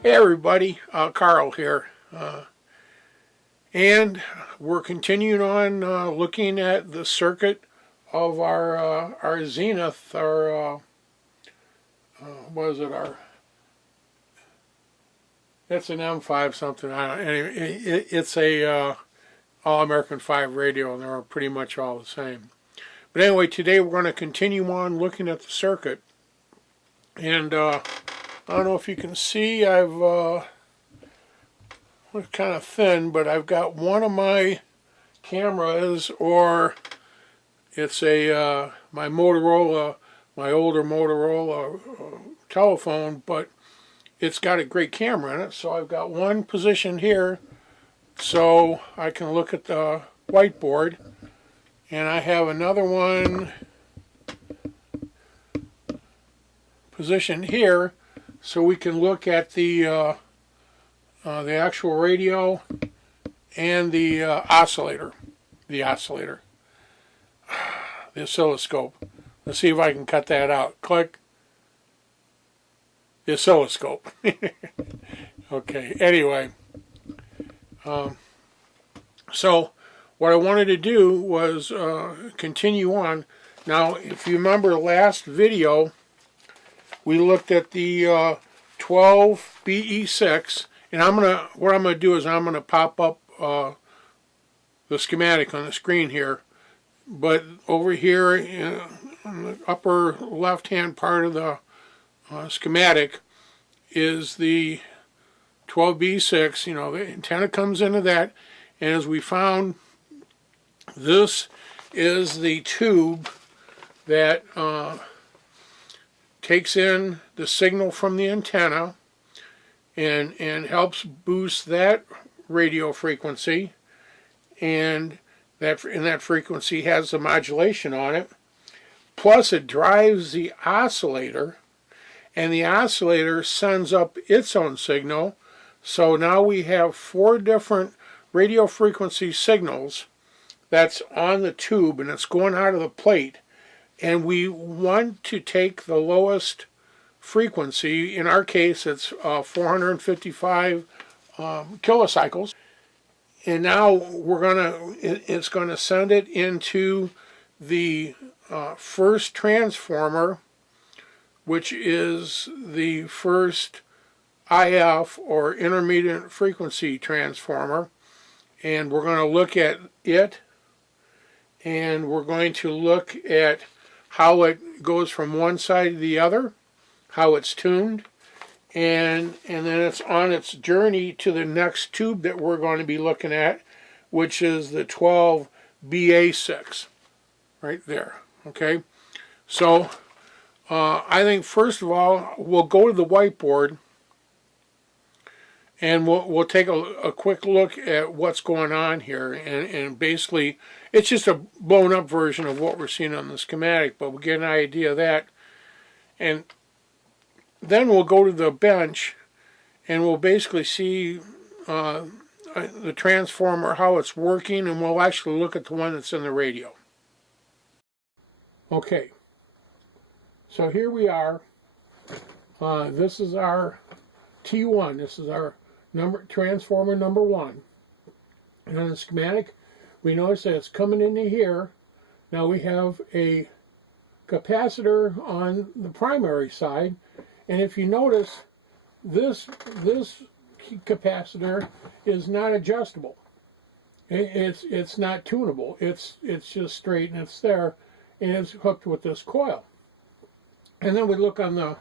Hey everybody, Carl here, and we're continuing on looking at the circuit of our Zenith, what is it? It's an M5 something. I don't, anyway, it's a All American 5 radio, and they're pretty much all the same. But anyway, today we're going to continue on looking at the circuit, and I don't know if you can see, it's kind of thin, but I've got one of my cameras, or it's my Motorola, my older Motorola telephone, but it's got a great camera in it. So I've got one positioned here so I can look at the whiteboard, and I have another one positioned here so we can look at the actual radio and the oscillator, the oscilloscope. Let's see if I can cut that out. Click. The oscilloscope. Okay, anyway. So what I wanted to do was continue on. Now, if you remember last video, we looked at the 12BE6, and what I'm gonna do is I'm gonna pop up the schematic on the screen here. But over here in the upper left-hand part of the schematic is the 12B6. You know, the antenna comes into that, and as we found, this is the tube that takes in the signal from the antenna and helps boost that radio frequency, and that frequency has the modulation on it. Plus it drives the oscillator, and the oscillator sends up its own signal. So now we have 4 different radio frequency signals that's on the tube, and it's going out of the plate. And we want to take the lowest frequency. In our case, it's 455 kilocycles. And now it's gonna send it into the first transformer, which is the first IF, or intermediate frequency transformer. And we're going to look at it, and we're going to look at how it goes from one side to the other, how it's tuned, and then it's on its journey to the next tube that we're going to be looking at, which is the 12BA6, right there. Okay, so I think first of all we'll go to the whiteboard, and we'll take a quick look at what's going on here, and basically it's just a blown up version of what we're seeing on the schematic, but we'll get an idea of that. And then we'll go to the bench, and we'll basically see the transformer, how it's working, and we'll actually look at the one that's in the radio. Okay, so here we are. This is our T1. This is our transformer number 1. And on the schematic, we notice that it's coming into here. Now we have a capacitor on the primary side, and if you notice, this capacitor is not adjustable. It's not tunable. It's just straight, and it's there, and it's hooked with this coil. And then we look on the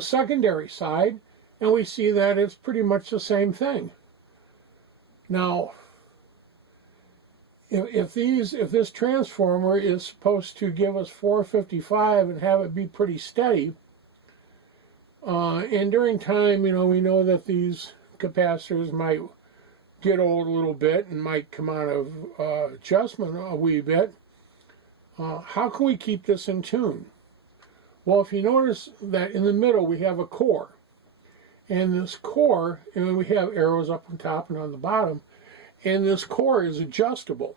secondary side, and we see that it's pretty much the same thing. Now, if this transformer is supposed to give us 455 and have it be pretty steady, and during time, you know, we know that these capacitors might get old a little bit and might come out of adjustment a wee bit. How can we keep this in tune? Well, if you notice that in the middle we have a core, and this core, and we have arrows up on top and on the bottom, and this core is adjustable,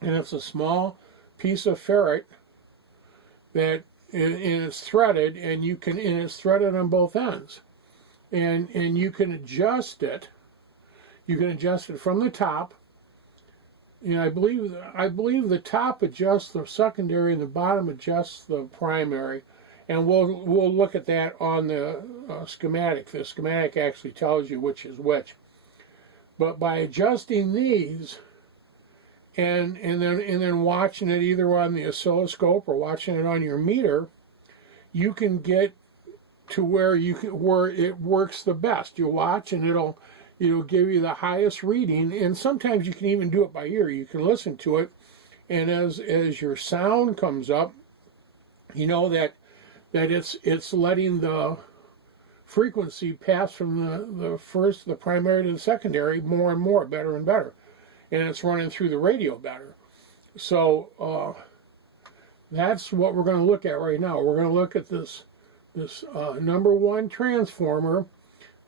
and it's a small piece of ferrite that and it's threaded, and it's threaded on both ends. and you can adjust it. You can adjust it from the top. And I believe the top adjusts the secondary and the bottom adjusts the primary. And we'll look at that on the schematic. The schematic actually tells you which is which. But by adjusting these and then watching it either on the oscilloscope or watching it on your meter, you can get to where it works the best. You'll watch and it'll give you the highest reading, and sometimes you can even do it by ear. You can listen to it, and as your sound comes up, you know that it's letting the frequency pass from the primary to the secondary more and more, better and better, and it's running through the radio better. So that's what we're going to look at right now. We're going to look at this number one transformer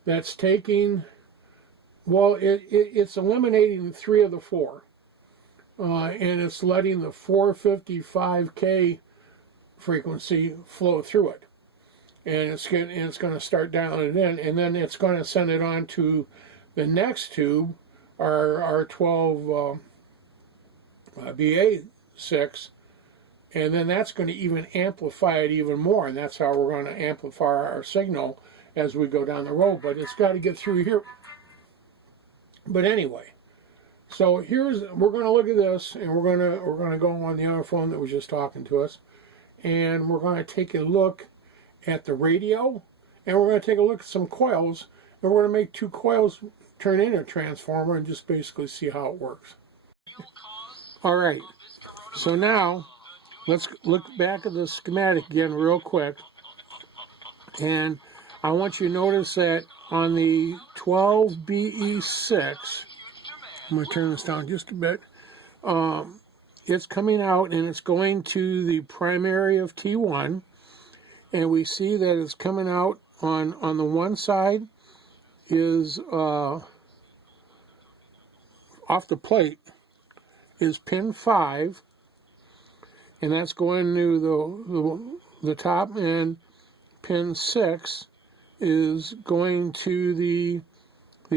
that's taking, well, it's eliminating 3 of the 4, and it's letting the 455K frequency flow through it, and it's going to start dialing it in, and then it's going to send it on to the next tube, our 12 BA6, and then that's going to even amplify it even more, and that's how we're going to amplify our signal as we go down the road. But it's got to get through here. But anyway, so we're going to look at this, and we're going to go on the other phone that was just talking to us, and we're going to take a look at the radio, and we're going to take a look at some coils, and we're going to make 2 coils turn into a transformer and just basically see how it works. All right, so now let's look back at the schematic again real quick, and I want you to notice that on the 12BE6, I'm going to turn this down just a bit, it's coming out and it's going to the primary of T1, and we see that it's coming out on the one side is off the plate is pin 5, and that's going to the top, and pin 6 is going to the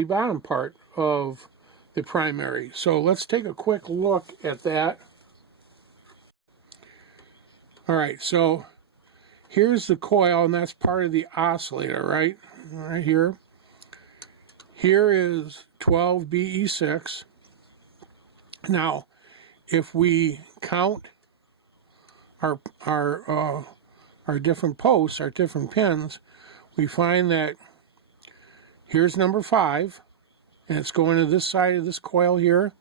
bottom part of the primary. So let's take a quick look at that. All right, so here's the coil, and that's part of the oscillator, right here. Here is 12BE6. Now, if we count our different posts, our different pins, we find that here's number 5, and it's going to this side of this coil here,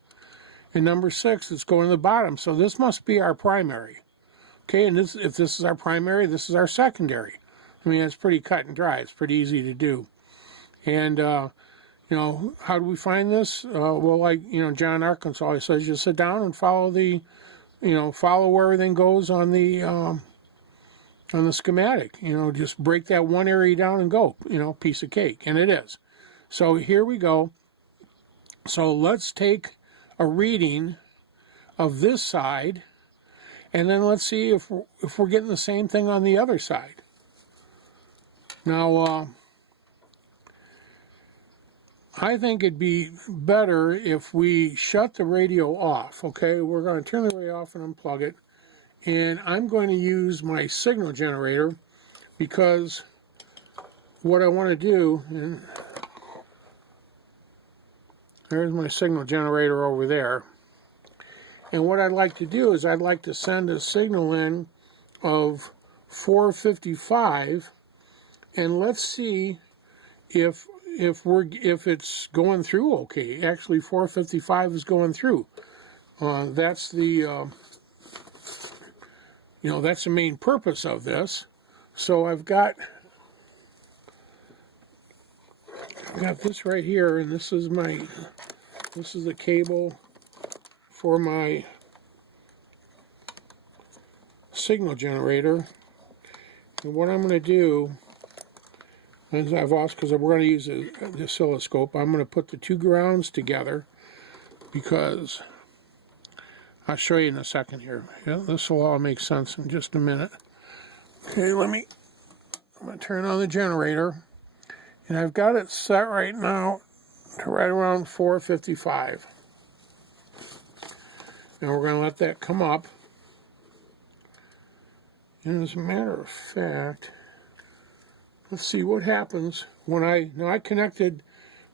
and number 6 is going to the bottom. So this must be our primary. Okay, and if this is our primary, this is our secondary. I mean, it's pretty cut and dry. It's pretty easy to do. And how do we find this? Well, like John Arkansas always says, you sit down and follow follow where everything goes on the schematic. Just break that one area down and go. Piece of cake, and it is. So here we go. So let's take a reading of this side, and then let's see if we're getting the same thing on the other side. Now, I think it'd be better if we shut the radio off. Okay, we're going to turn the radio off and unplug it, and I'm going to use my signal generator, because what I want to do, and there's my signal generator over there, and what I'd like to do is I'd like to send a signal in of 455, and let's see if it's going through okay. Actually, 455 is going through. That's the that's the main purpose of this. So I've got this right here, and this is the cable for my signal generator. And what I'm going to do is because we're going to use the oscilloscope, I'm going to put the 2 grounds together, because I'll show you in a second here. Yeah, this will all make sense in just a minute. Okay, I'm going to turn on the generator, And I've got it set right now to right around 455. And we're going to let that come up. And as a matter of fact, let's see what happens when I connected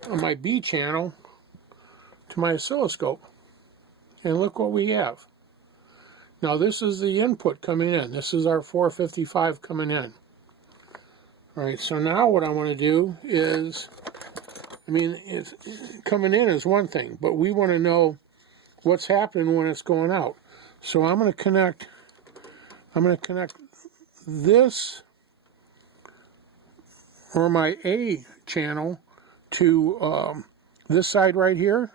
my B channel to my oscilloscope. And look what we have. Now this is the input coming in. This is our 455 coming in. Alright, so now what I want to do is, it's coming in is one thing, but we want to know what's happening when it's going out. So I'm going to connect this, or my A channel, to this side right here.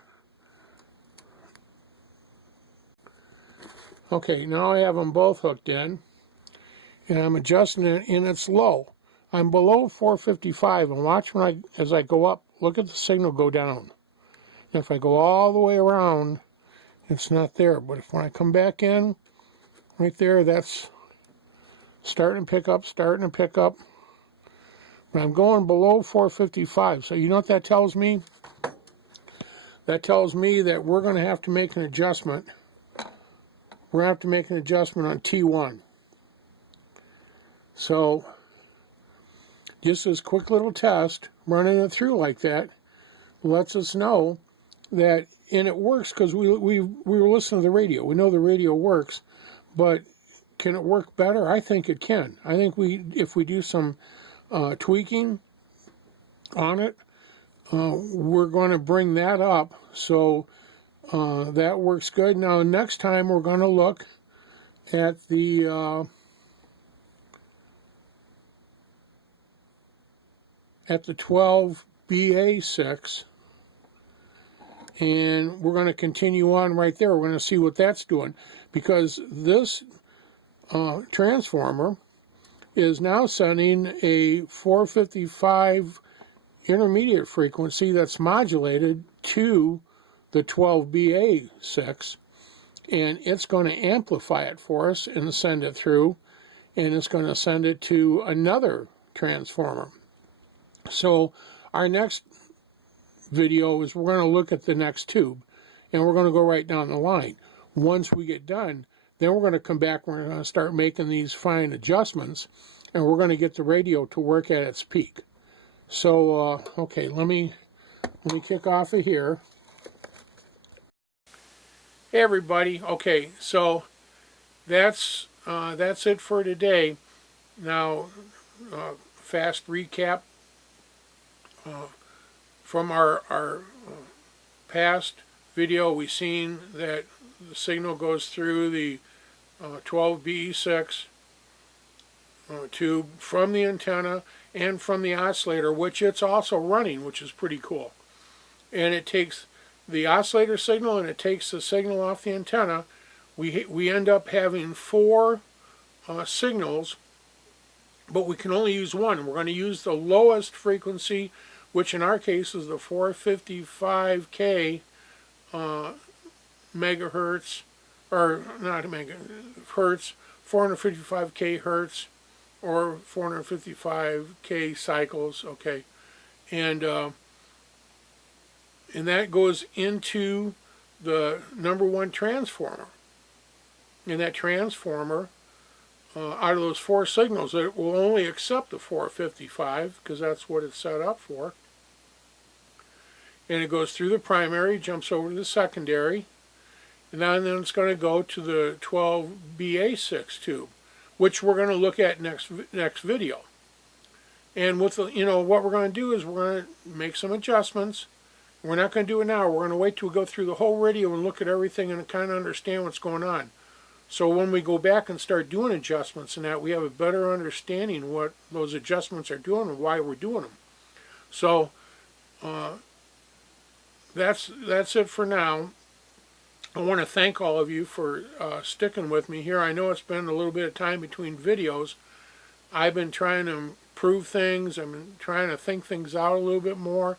Okay, now I have them both hooked in, and I'm adjusting it, and it's low. I'm below 455, and watch as I go up, look at the signal go down. And if I go all the way around, it's not there. But when I come back in, right there, that's starting to pick up, But I'm going below 455, so you know what that tells me? That tells me that we're going to have to make an adjustment. We're going to have to make an adjustment on T1. So, just this quick little test, running it through like that, lets us know that, and it works because we were listening to the radio. We know the radio works, but can it work better? I think it can. I think if we do some tweaking on it, we're going to bring that up. So that works good. Now next time we're going to look at the 12 BA6, and we're going to continue on right there. We're going to see what that's doing, because this transformer is now sending a 455 intermediate frequency that's modulated to the 12 BA6, and it's going to amplify it for us and send it through, and it's going to send it to another transformer. So our next video is we're going to look at the next tube, and we're going to go right down the line. Once we get done, then we're going to come back, we're going to start making these fine adjustments, and we're going to get the radio to work at its peak. So, okay, let me kick off of here. Hey everybody, okay, so that's it for today. Now, fast recap from our past video. We've seen that the signal goes through the 12 BE6 tube from the antenna and from the oscillator, which it's also running, which is pretty cool. And it takes the oscillator signal and it takes the signal off the antenna. We end up having 4 signals, but we can only use one. We're going to use the lowest frequency, which in our case is the 455K megahertz, or not hertz, 455K hertz, or 455K cycles, okay. And that goes into the #1 transformer. And that transformer, out of those 4 signals, it will only accept the 455 because that's what it's set up for. And it goes through the primary, jumps over to the secondary, and then it's going to go to the 12 BA6 tube, which we're going to look at next video. And with the, what we're going to do is we're going to make some adjustments. We're not going to do it now. We're going to wait till we go through the whole radio and look at everything and kind of understand what's going on. So when we go back and start doing adjustments and that, we have a better understanding what those adjustments are doing and why we're doing them. So that's it for now. I want to thank all of you for sticking with me here. I know it's been a little bit of time between videos. I've been trying to improve things. I've been trying to think things out a little bit more.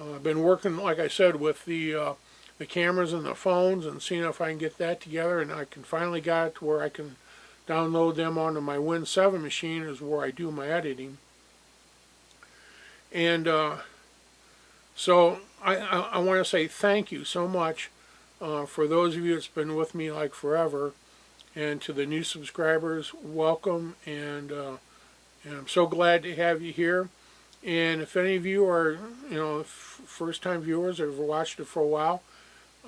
I've been working, like I said, with the cameras and the phones and seeing if I can get that together, and I can finally got it to where I can download them onto my Win 7 machine is where I do my editing. And so I want to say thank you so much for those of you that's been with me like forever, and to the new subscribers, welcome, and I'm so glad to have you here. And if any of you are, first-time viewers or have watched it for a while,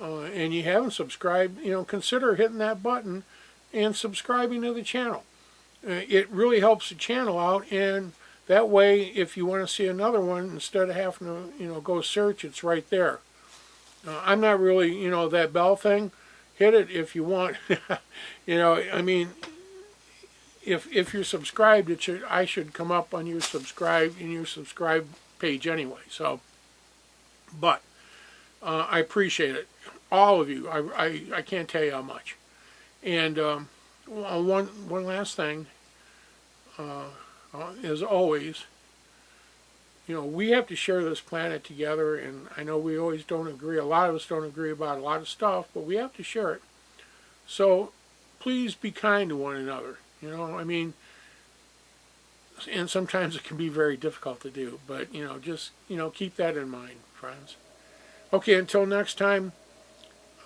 and you haven't subscribed, consider hitting that button and subscribing to the channel. It really helps the channel out, and that way, if you want to see another one, instead of having to, go search, it's right there. I'm not really, that bell thing. Hit it if you want. I mean, if you're subscribed, I should come up on your subscribe page anyway. So, but I appreciate it, all of you. I can't tell you how much. And one last thing, as always, we have to share this planet together, and I know we always don't agree. A lot of us don't agree about a lot of stuff, but we have to share it. So please be kind to one another. I mean, and sometimes it can be very difficult to do, but just keep that in mind, friends. Okay, until next time,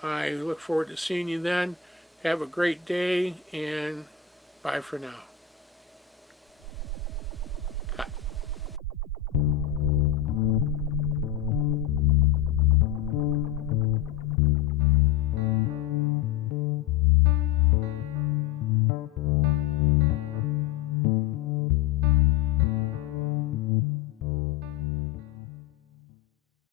I look forward to seeing you then. Have a great day, and bye for now.